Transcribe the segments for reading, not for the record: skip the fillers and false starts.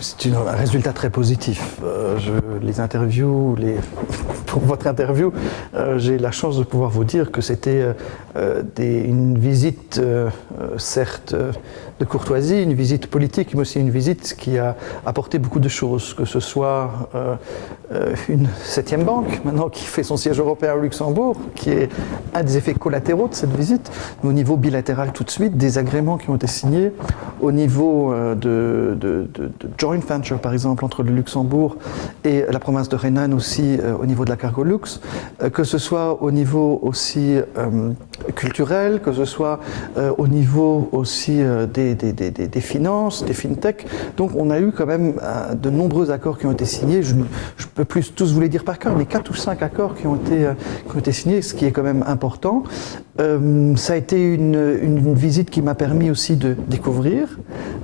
C'est un résultat très positif. Les interviews, pour votre interview, j'ai la chance de pouvoir vous dire que c'était une visite, certes, de courtoisie, une visite politique, mais aussi une visite qui a apporté beaucoup de choses, que ce soit une 7e banque, maintenant qui fait son siège européen au Luxembourg, qui est un des effets collatéraux de cette visite, mais au niveau bilatéral tout de suite, des agréments qui ont été signés, au niveau de joint venture par exemple entre le Luxembourg et la province de Rhénane aussi au niveau de la Cargolux, que ce soit au niveau aussi culturel, que ce soit au niveau aussi des finances, des fintech. Donc on a eu quand même de nombreux accords qui ont été signés. Je ne peux plus tous vous les dire par cœur, mais 4 ou 5 accords qui ont été signés, ce qui est quand même important. Ça a été une visite qui m'a permis aussi de découvrir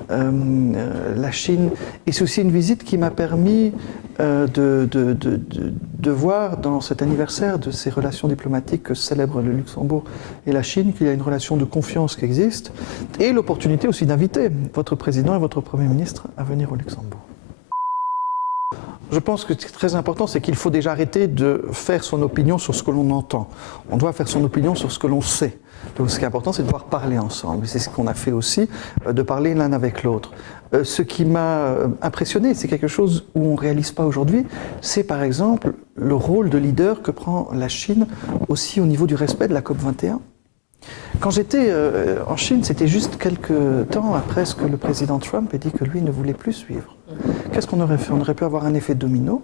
la Chine, et c'est aussi une visite qui m'a permis de voir dans cet anniversaire de ces relations diplomatiques que célèbrent le Luxembourg et la Chine qu'il y a une relation de confiance qui existe, et l'opportunité aussi d'inviter votre président et votre Premier ministre à venir au Luxembourg. Je pense que ce qui est très important, c'est qu'il faut déjà arrêter de faire son opinion sur ce que l'on entend. On doit faire son opinion sur ce que l'on sait. Donc ce qui est important, c'est de pouvoir parler ensemble. C'est ce qu'on a fait aussi, de parler l'un avec l'autre. Ce qui m'a impressionné, c'est quelque chose où on ne réalise pas aujourd'hui, c'est par exemple le rôle de leader que prend la Chine aussi au niveau du respect de la COP21. Quand j'étais en Chine, c'était juste quelques temps après ce que le président Trump ait dit que lui ne voulait plus suivre. Qu'est-ce qu'on aurait fait? On aurait pu avoir un effet domino,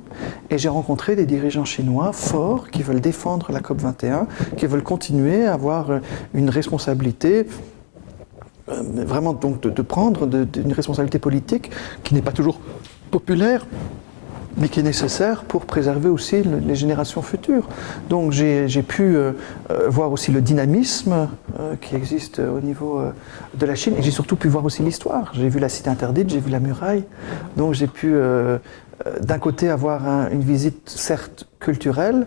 et j'ai rencontré des dirigeants chinois forts qui veulent défendre la COP21, qui veulent continuer à avoir une responsabilité, vraiment donc de prendre une responsabilité politique qui n'est pas toujours populaire, mais qui est nécessaire pour préserver aussi les générations futures. Donc j'ai pu voir aussi le dynamisme qui existe au niveau de la Chine, et j'ai surtout pu voir aussi l'histoire. J'ai vu la cité interdite, j'ai vu la muraille, donc j'ai pu d'un côté avoir une visite certes culturelle,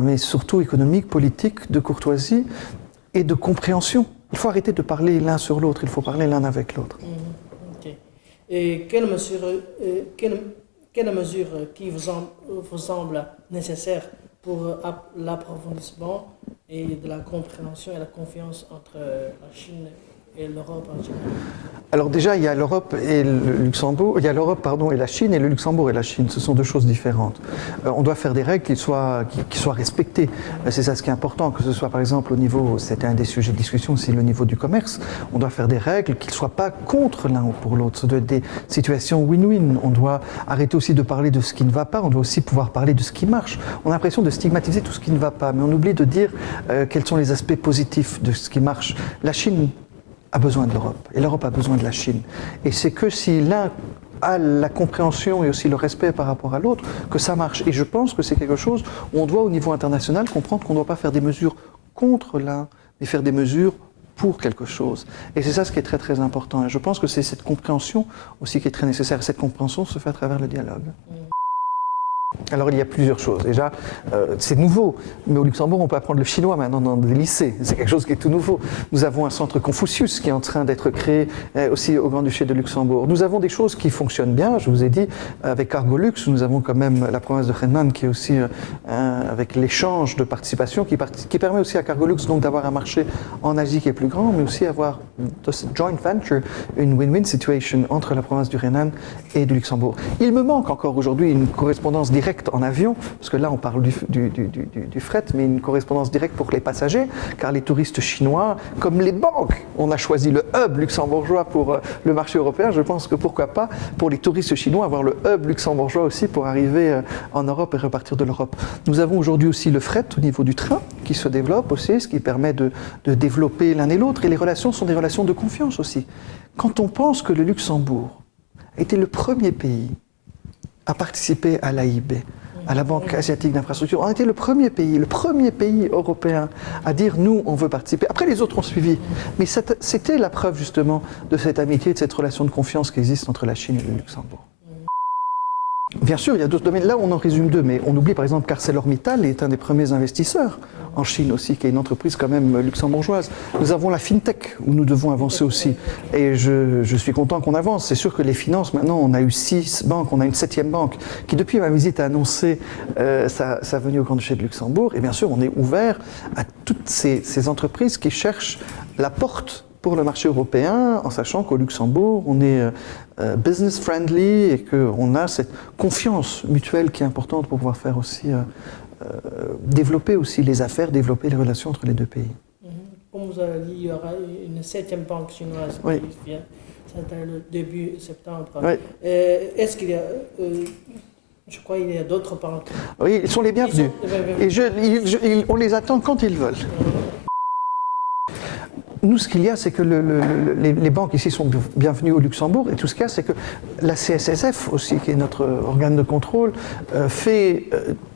mais surtout économique, politique, de courtoisie et de compréhension. Il faut arrêter de parler l'un sur l'autre, il faut parler l'un avec l'autre. Okay. Et quelle mesure qui vous semble nécessaire pour l'approfondissement et de la compréhension et la confiance entre la Chine et l'Europe en général? Alors déjà, il y a l'Europe et le Luxembourg, il y a l'Europe pardon et la Chine, et le Luxembourg et la Chine. Ce sont deux choses différentes. On doit faire des règles qui soient respectées. C'est ça ce qui est important, que ce soit par exemple au niveau, c'était un des sujets de discussion aussi, le niveau du commerce. On doit faire des règles qui ne soient pas contre l'un ou pour l'autre. Ça doit être des situations win-win. On doit arrêter aussi de parler de ce qui ne va pas. On doit aussi pouvoir parler de ce qui marche. On a l'impression de stigmatiser tout ce qui ne va pas, mais on oublie de dire quels sont les aspects positifs de ce qui marche. La Chine a besoin de l'Europe, et l'Europe a besoin de la Chine. Et c'est que si l'un a la compréhension et aussi le respect par rapport à l'autre, que ça marche. Et je pense que c'est quelque chose où on doit, au niveau international, comprendre qu'on ne doit pas faire des mesures contre l'un, mais faire des mesures pour quelque chose. Et c'est ça ce qui est très très important. Et je pense que c'est cette compréhension aussi qui est très nécessaire. Cette compréhension se fait à travers le dialogue. Alors il y a plusieurs choses. Déjà, c'est nouveau, mais au Luxembourg, on peut apprendre le chinois maintenant dans des lycées. C'est quelque chose qui est tout nouveau. Nous avons un centre Confucius qui est en train d'être créé aussi au Grand-Duché de Luxembourg. Nous avons des choses qui fonctionnent bien. Je vous ai dit, avec Cargolux, nous avons quand même la province de Rhénane qui est aussi avec l'échange de participation qui permet aussi à Cargolux donc d'avoir un marché en Asie qui est plus grand, mais aussi avoir de cette joint venture, une win-win situation entre la province du Rhénane et du Luxembourg. Il me manque encore aujourd'hui une correspondance directe en avion, parce que là on parle du fret, mais une correspondance directe pour les passagers, car les touristes chinois, comme les banques, on a choisi le hub luxembourgeois pour le marché européen. Je pense que pourquoi pas pour les touristes chinois avoir le hub luxembourgeois aussi pour arriver en Europe et repartir de l'Europe. Nous avons aujourd'hui aussi le fret au niveau du train qui se développe aussi, ce qui permet de développer l'un et l'autre, et les relations sont des relations de confiance aussi. Quand on pense que le Luxembourg était le premier pays à participer à l'AIB, à la Banque asiatique d'infrastructure. On a été le premier pays européen à dire nous, on veut participer. Après, les autres ont suivi. Mais c'était la preuve justement de cette amitié, de cette relation de confiance qui existe entre la Chine et le Luxembourg. Bien sûr, il y a d'autres domaines. Là, on en résume deux, mais on oublie par exemple qu'ArcelorMittal est un des premiers investisseurs en Chine aussi, qui est une entreprise quand même luxembourgeoise. Nous avons la FinTech, où nous devons avancer aussi. Et je suis content qu'on avance. C'est sûr que les finances, maintenant, on a eu 6 banques, on a une 7e banque, qui depuis ma visite a annoncé sa venue au Grand-Duché de Luxembourg. Et bien sûr, on est ouvert à toutes ces entreprises qui cherchent la porte pour le marché européen, en sachant qu'au Luxembourg, on est business friendly et qu'on a cette confiance mutuelle qui est importante pour pouvoir faire aussi, développer aussi les affaires, développer les relations entre les deux pays. Comme vous avez dit, il y aura une 7e banque chinoise Oui. qui vient, c'est le début septembre. Oui. Est-ce qu'il y a, je crois qu'il y a d'autres banques? Oui, ils sont les bienvenus. Et on les attend quand ils veulent. Nous, ce qu'il y a, c'est que les banques ici sont bienvenues au Luxembourg, et tout ce qu'il y a, c'est que la CSSF aussi, qui est notre organe de contrôle, fait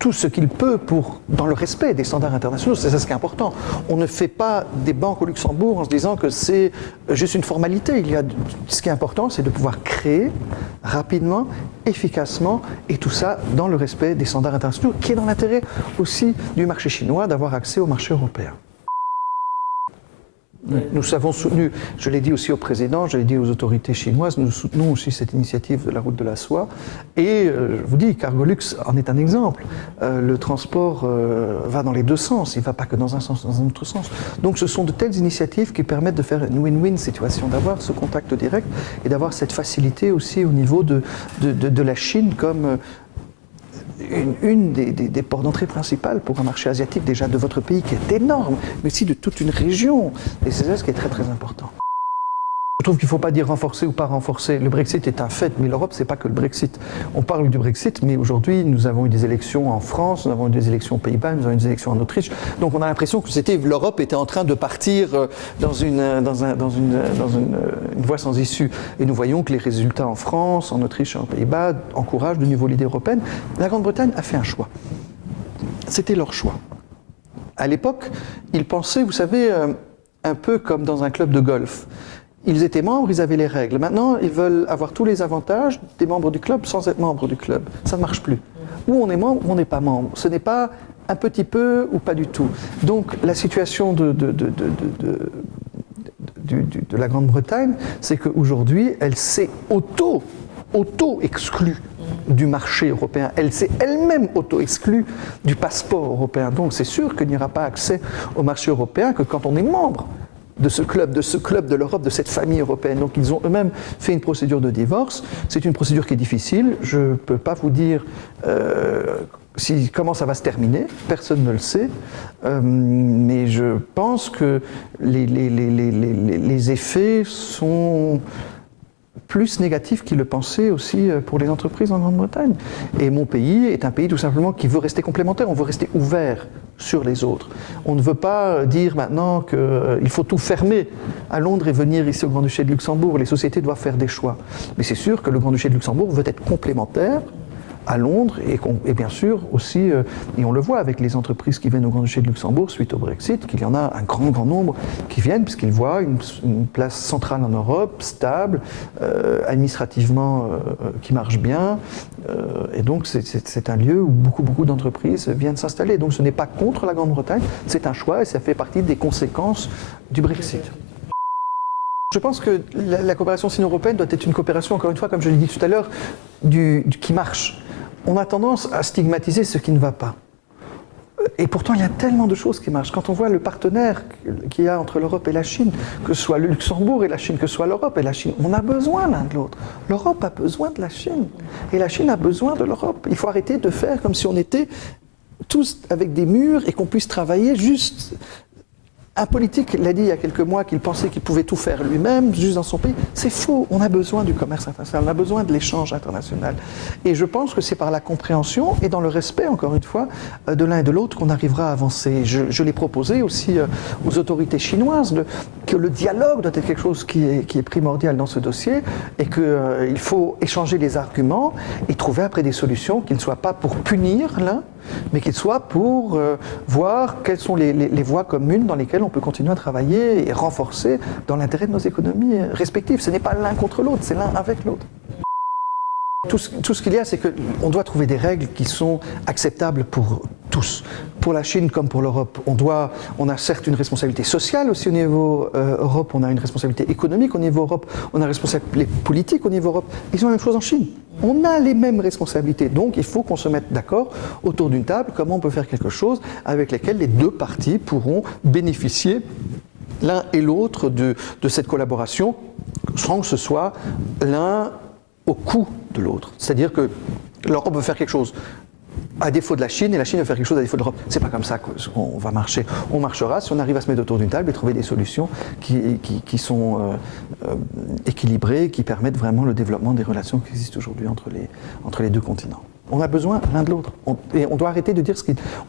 tout ce qu'il peut dans le respect des standards internationaux. C'est ça ce qui est important. On ne fait pas des banques au Luxembourg en se disant que c'est juste une formalité. Ce qui est important, c'est de pouvoir créer rapidement, efficacement, et tout ça dans le respect des standards internationaux, qui est dans l'intérêt aussi du marché chinois d'avoir accès au marché européen. Nous avons soutenu, je l'ai dit aussi au président, je l'ai dit aux autorités chinoises, nous soutenons aussi cette initiative de la route de la soie. Et je vous dis, Cargolux en est un exemple. Le transport va dans les deux sens, il ne va pas que dans un sens, dans un autre sens. Donc ce sont de telles initiatives qui permettent de faire une win-win situation, d'avoir ce contact direct et d'avoir cette facilité aussi au niveau de la Chine comme une des ports d'entrée principales pour un marché asiatique déjà de votre pays qui est énorme, mais aussi de toute une région. Et c'est ça ce qui est très très important. Je trouve qu'il ne faut pas dire renforcer ou pas renforcer. Le Brexit est un fait, mais l'Europe, ce n'est pas que le Brexit. On parle du Brexit, mais aujourd'hui, nous avons eu des élections en France, nous avons eu des élections aux Pays-Bas, nous avons eu des élections en Autriche. Donc on a l'impression que l'Europe était en train de partir dans une voie sans issue. Et nous voyons que les résultats en France, en Autriche et aux Pays-Bas encouragent de nouveau l'idée européenne. La Grande-Bretagne a fait un choix. C'était leur choix. À l'époque, ils pensaient, vous savez, un peu comme dans un club de golf. Ils étaient membres, ils avaient les règles. Maintenant, ils veulent avoir tous les avantages des membres du club sans être membres du club. Ça ne marche plus. Ou on est membre ou on n'est pas membre. Ce n'est pas un petit peu ou pas du tout. Donc la situation de la Grande-Bretagne, c'est qu'aujourd'hui, elle s'est auto-exclue du marché européen. Elle s'est elle-même auto-exclue du passeport européen. Donc c'est sûr qu'il n'y aura pas accès au marché européen que quand on est membre de ce club de l'Europe, de cette famille européenne. Donc ils ont eux-mêmes fait une procédure de divorce. C'est une procédure qui est difficile. Je ne peux pas vous dire comment ça va se terminer. Personne ne le sait. Mais je pense que les effets sont plus négatif qu'ils le pensaient aussi pour les entreprises en Grande-Bretagne. Et mon pays est un pays tout simplement qui veut rester complémentaire, on veut rester ouvert sur les autres. On ne veut pas dire maintenant qu'il faut tout fermer à Londres et venir ici au Grand-Duché de Luxembourg. Les sociétés doivent faire des choix. Mais c'est sûr que le Grand-Duché de Luxembourg veut être complémentaire à Londres et bien sûr aussi, et on le voit avec les entreprises qui viennent au Grand-Duché de Luxembourg suite au Brexit, qu'il y en a un grand nombre qui viennent puisqu'ils voient une place centrale en Europe, stable, administrativement qui marche bien, et donc c'est un lieu où beaucoup d'entreprises viennent s'installer. Donc ce n'est pas contre la Grande-Bretagne, c'est un choix et ça fait partie des conséquences du Brexit. Je pense que la coopération sino-européenne doit être une coopération, encore une fois, comme je l'ai dit tout à l'heure, qui marche. On a tendance à stigmatiser ce qui ne va pas. Et pourtant, il y a tellement de choses qui marchent. Quand on voit le partenaire qu'il y a entre l'Europe et la Chine, que ce soit le Luxembourg et la Chine, que ce soit l'Europe et la Chine, on a besoin l'un de l'autre. L'Europe a besoin de la Chine et la Chine a besoin de l'Europe. Il faut arrêter de faire comme si on était tous avec des murs et qu'on puisse travailler juste. Un politique l'a dit il y a quelques mois qu'il pensait qu'il pouvait tout faire lui-même, juste dans son pays. C'est faux. On a besoin du commerce international, on a besoin de l'échange international. Et je pense que c'est par la compréhension et dans le respect, encore une fois, de l'un et de l'autre qu'on arrivera à avancer. Je l'ai proposé aussi aux autorités chinoises que le dialogue doit être quelque chose qui est primordial dans ce dossier et qu'il faut échanger les arguments et trouver après des solutions qui ne soient pas pour punir l'un, mais qu'il soit pour voir quelles sont les voies communes dans lesquelles on peut continuer à travailler et renforcer dans l'intérêt de nos économies respectives. Ce n'est pas l'un contre l'autre, c'est l'un avec l'autre. Tout ce qu'il y a, c'est qu'on doit trouver des règles qui sont acceptables pour tous. Pour la Chine comme pour l'Europe, on a certes une responsabilité sociale aussi au niveau Europe, on a une responsabilité économique au niveau Europe, on a une responsabilité politique au niveau Europe. Ils ont la même chose en Chine. On a les mêmes responsabilités, donc il faut qu'on se mette d'accord autour d'une table comment on peut faire quelque chose avec lequel les deux parties pourront bénéficier l'un et l'autre de cette collaboration sans que ce soit l'un au coût de l'autre. C'est-à-dire que l'Europe veut faire quelque chose à défaut de la Chine et la Chine veut faire quelque chose à défaut de l'Europe. C'est pas comme ça qu'on va marcher. On marchera si on arrive à se mettre autour d'une table et trouver des solutions qui sont équilibrées, qui permettent vraiment le développement des relations qui existent aujourd'hui entre les deux continents. On a besoin l'un de l'autre. Et on doit arrêter de dire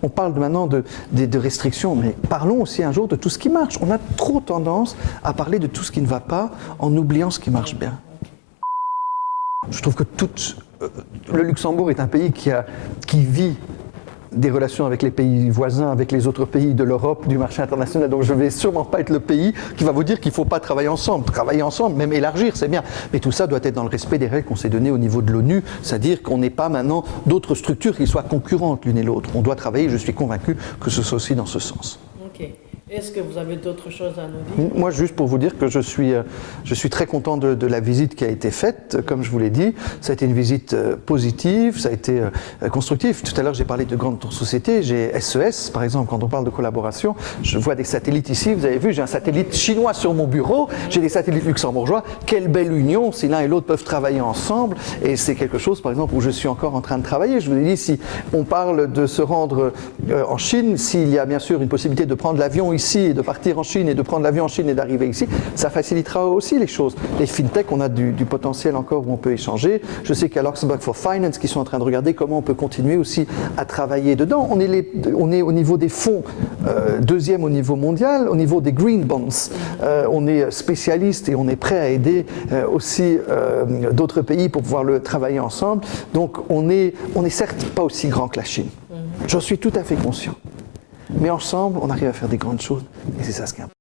on parle maintenant de restrictions, mais parlons aussi un jour de tout ce qui marche. On a trop tendance à parler de tout ce qui ne va pas en oubliant ce qui marche bien. Je trouve que le Luxembourg est un pays qui vit des relations avec les pays voisins, avec les autres pays de l'Europe, du marché international. Donc je ne vais sûrement pas être le pays qui va vous dire qu'il ne faut pas travailler ensemble. Travailler ensemble, même élargir, c'est bien. Mais tout ça doit être dans le respect des règles qu'on s'est données au niveau de l'ONU, c'est-à-dire qu'on n'ait pas maintenant d'autres structures qui soient concurrentes l'une et l'autre. On doit travailler, je suis convaincu que ce soit aussi dans ce sens. Ok. Est-ce que vous avez d'autres choses à nous dire? Moi, juste pour vous dire que je suis très content de la visite qui a été faite. Comme je vous l'ai dit, ça a été une visite positive, ça a été constructif. Tout à l'heure, j'ai parlé de grandes sociétés. J'ai SES, par exemple, quand on parle de collaboration. Je vois des satellites ici. Vous avez vu, j'ai un satellite chinois sur mon bureau. J'ai des satellites luxembourgeois. Quelle belle union si l'un et l'autre peuvent travailler ensemble. Et c'est quelque chose, par exemple, où je suis encore en train de travailler. Je vous ai dit, si on parle de se rendre en Chine, s'il y a bien sûr une possibilité de prendre l'avion ici et de partir en Chine et de prendre l'avion en Chine et d'arriver ici, ça facilitera aussi les choses. Les fintech, on a du potentiel encore où on peut échanger. Je sais qu'à Luxembourg for Finance, qui sont en train de regarder comment on peut continuer aussi à travailler dedans. On est au niveau des fonds, deuxième au niveau mondial, au niveau des green bonds. On est spécialiste et on est prêt à aider aussi d'autres pays pour pouvoir le travailler ensemble. Donc on est certes pas aussi grand que la Chine. J'en suis tout à fait conscient. Mais ensemble, on arrive à faire des grandes choses et c'est ça ce qui est important.